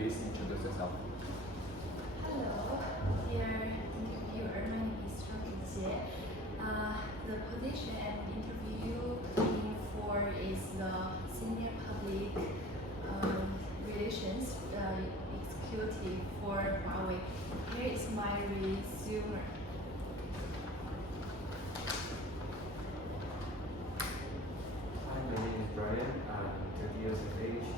please introduce yourself? Hello, dear interviewer. My name is Zhang Jie. The position I'm interviewing for is the Senior Public Relations Executive for Huawei. Here is my resume. Hi, my name is Brian. I'm 30 years of age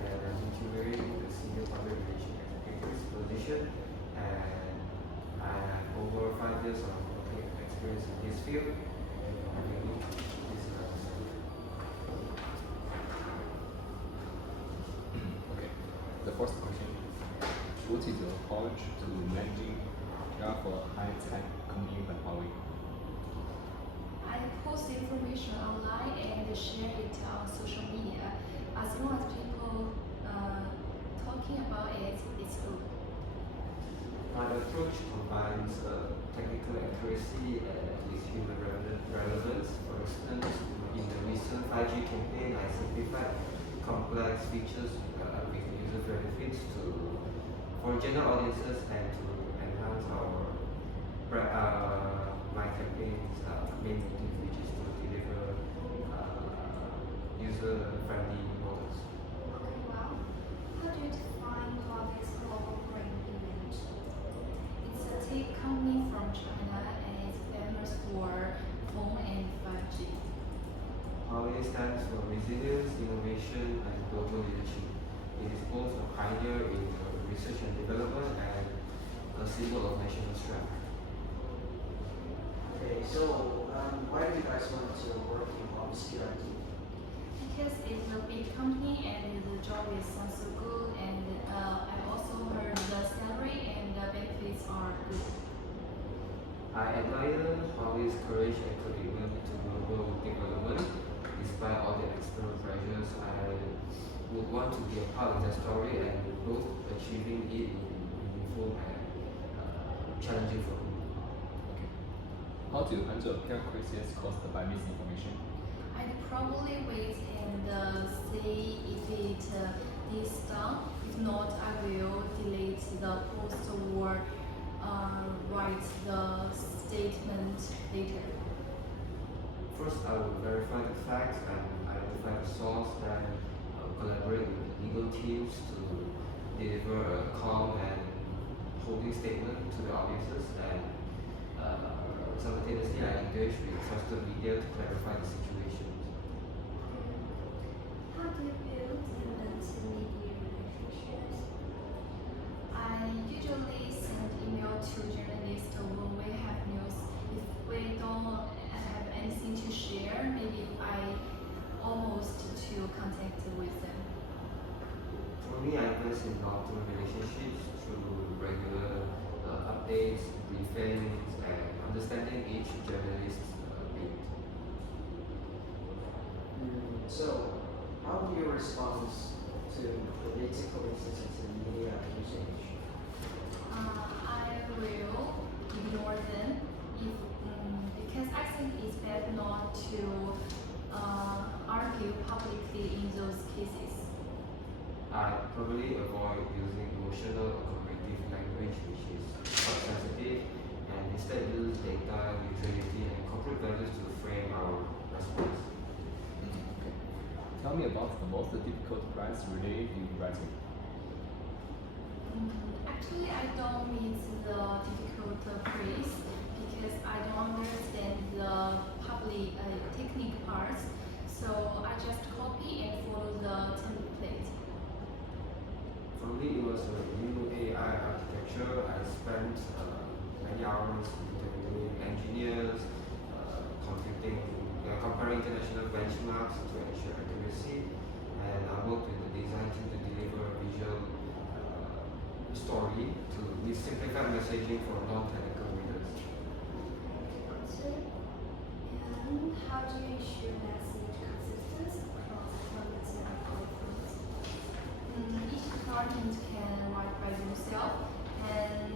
and I'm interviewing the Senior Public Relations Executive's position, and I have over 5 years of working experience in this field. I believe this is Okay. The first question. What is your approach to managing data for high-tech company like Huawei? I post information online and share it on social media. As long as people talking about it, it's good. My approach combines technical accuracy and its human relevance. For instance, in the recent 5G campaign, I simplified complex features with user benefits for general audiences and to enhance my campaign's main motive, which is to deliver user-friendly models. Okay, well, how do you define Huawei's global brand image? It's a tech company from China and it's famous for phone and 5G. Huawei stands for resilience, innovation, and global leadership. It is both a pioneer in research and development and a symbol of national strength. Okay, so why do you guys want to work in Huawei CRT? Because it's a big company and the job is so good, and I also heard the salary and the benefits are good. I admire Huawei's courage and commitment to global development. Despite all the external pressures, I would want to be a part of their story and both achieving it in meaningful and challenging for me. Okay. How do you handle accuracies caused by misinformation? I'd probably wait and see if it is done. If not, I will delete the post or write the statement later. First, I will verify the facts and identify the source, then collaborate with the legal teams to deliver a calm and holding statement to the audiences, and simultaneously I engage with trusted media to clarify the situation. How do you build media relationships? I usually send email to journalists when we have news. If we don't have anything to share, maybe I almost to contact with them. For me, I invest in long-term relationships through regular updates, briefings, and understanding each journalist's need. So, how do you respond to political insensitive media accusation? I will ignore them if, because I think it's better not to argue publicly in those cases. I probably avoid using emotional or combative language which is quite sensitive, and instead use data, neutrality, and corporate values to frame our response. Okay. Tell me about the most difficult press relay in writing. Actually, I don't meet the difficult phrase because I don't understand the public technique parts. So I just copy and follow the template. For me, it was a new AI architecture. I spent many hours interviewing engineers, comparing international benchmarks to ensure accuracy, and I worked with the design team to deliver a visual story with simplified messaging for non-technical readers. And how do you ensure message consistency across formats and algorithms? Each department can write by themselves, and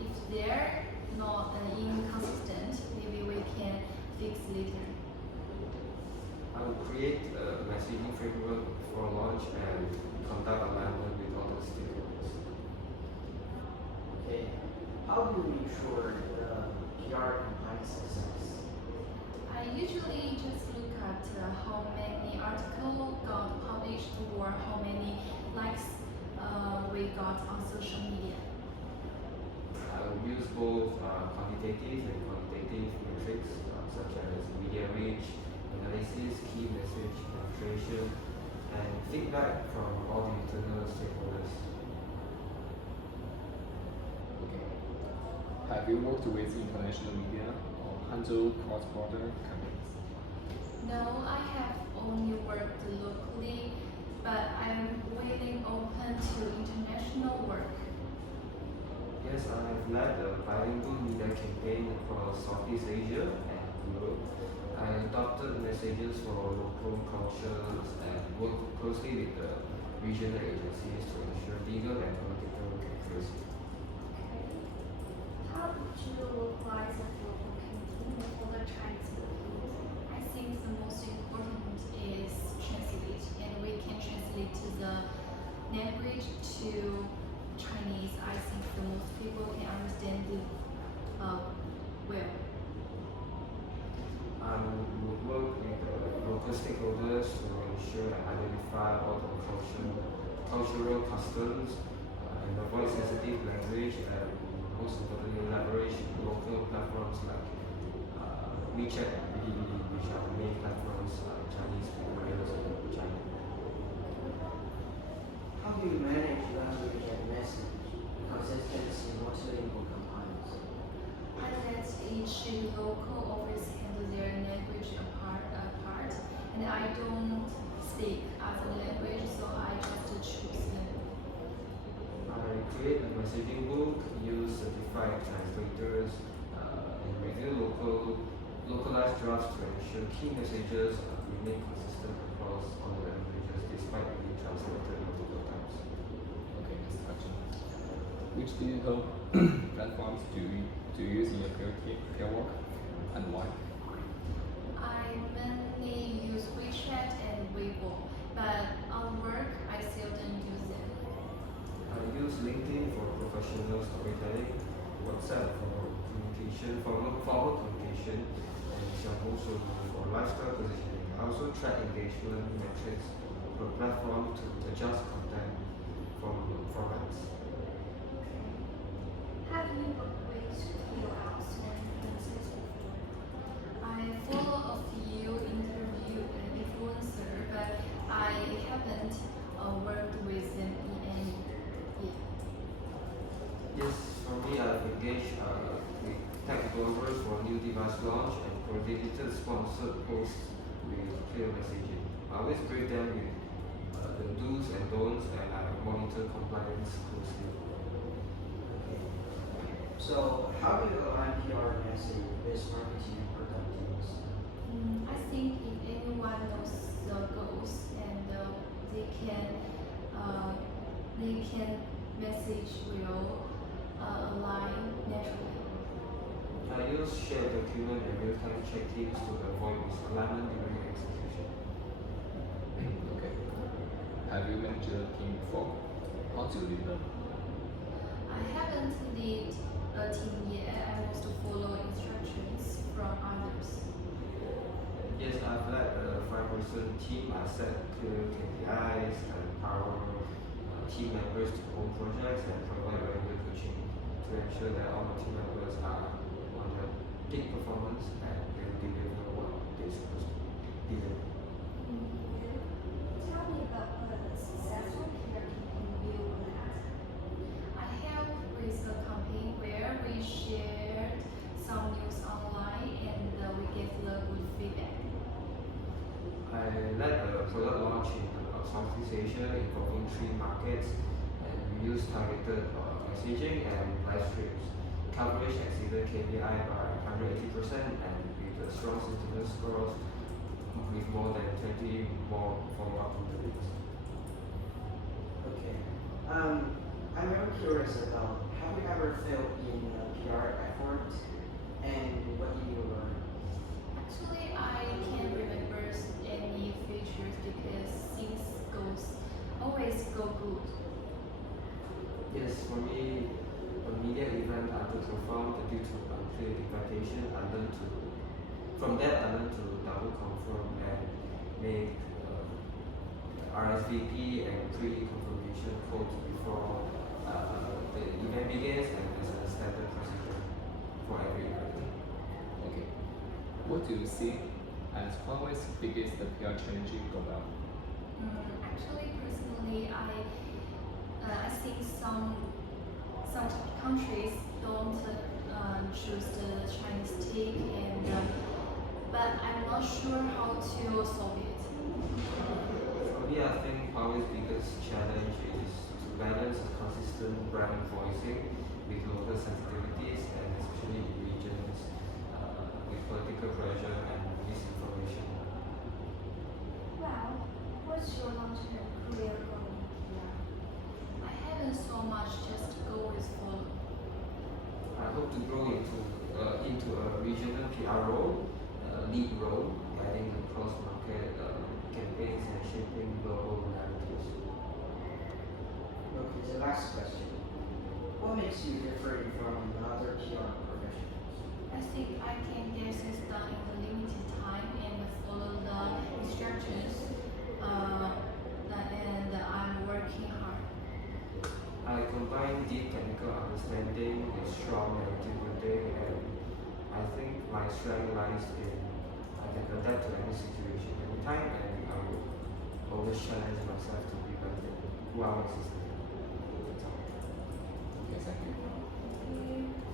if they're not inconsistent, maybe we can fix later. I will create a messaging framework for launch and conduct alignment with other stakeholders. Okay. How do you ensure the PR compliance success? I usually just look at how many articles got published or how many likes we got on social media. I will use both quantitative and qualitative metrics such as media reach, analysis, key message penetration, and feedback from all the internal stakeholders. Okay. Have you worked with international media or handled cross-border campaigns? No, I have only worked locally, but I'm willing open to international work. Yes, I have led a bilingual media campaign across Southeast Asia and Europe. I adopted messages for local cultures and worked closely with the regional agencies to ensure legal and political accuracy. How would you localize a global campaign for the Chinese speakers? I think the most important is translate, and we can translate to the language to Chinese. I think the most people can understand it well. I would work with local stakeholders to ensure and identify all the cultural customs and avoid sensitive language and most importantly leverage local platforms like WeChat and Bilibili, which are the main platforms Chinese speakers in China. How do you manage language and message consistency in multilingual compliance? I let each local office handle their language apart, and I don't speak other language, so I just choose them. I create a messaging book, use certified translators, and review localized drafts to ensure key messages remain consistent across all the languages despite being translated multiple times. Okay, next question. Which digital platforms do you use in your peer work and why? I mainly use WeChat and Weibo, but on work I seldom use them. I use LinkedIn for professional storytelling, WhatsApp for communication, formal communication, and Xiaohongshu for lifestyle positioning. I also track engagement metrics per platform to adjust content formats. Have you worked with KOLs or influencers before? I follow a few influencer, but I haven't worked with them in any yet. Yes, for me, I've engaged with tech bloggers for new device launch and coordinated sponsored posts with clear messaging. I always brief them with the do's and don'ts, and I monitor compliance closely. So, how do you align PR message with marketing and product teams? I think if anyone knows the goals and they can message will align naturally. I use shared document and real-time check-ins to avoid misalignment during execution. Okay. Have you managed a team before? How do you lead them? I haven't lead a team yet. I must follow instructions from others. Yes, I've led a 5-person team. I set clear KPIs and empower team members to own projects and provide regular coaching to ensure that all my team members are on their peak performance and will deliver what they're supposed to deliver. Tell me about what a successful PR campaign will last. I helped with a campaign where we shared some news online and we get the good feedback. I led a product launch in Southeast Asia involving 3 markets, and we used targeted messaging and live streams. Coverage exceeded KPI by 180% and with strong sentiment scores with more than 20 more follow-up interviews. Okay. I'm very curious about, have you ever failed in a PR effort, and what did you learn? Actually, I can't remember any features because Yes, for me, a media event underperformed due to unclear interpretation. From that, I learned to double confirm and make RSVP and pre-confirmation codes before the event begins and as a standard procedure for every event. Okay. What do you see as Huawei's biggest PR challenge global? Actually, personally, I think some countries don't choose the Chinese take, and but I'm not sure how to solve it. For me, I think Huawei's biggest challenge is to balance consistent brand voicing with local sensitivities and especially in regions with political pressure and misinformation. Well, what's your long-term career goal in PR? I haven't so much, just go with follow. I hope to grow into a regional PR role, lead role, guiding the cross-market campaigns and shaping global narratives. Okay, the last question. What makes you different from the other PR professionals? I think I can get things done in a limited time and follow the instructions. And I'm working hard. I combine deep technical understanding with strong narrative building, and I think my strength lies in I can adapt to any situation anytime, and I will always challenge myself to be better than who I was yesterday. That's all. Okay, thank you. Okay.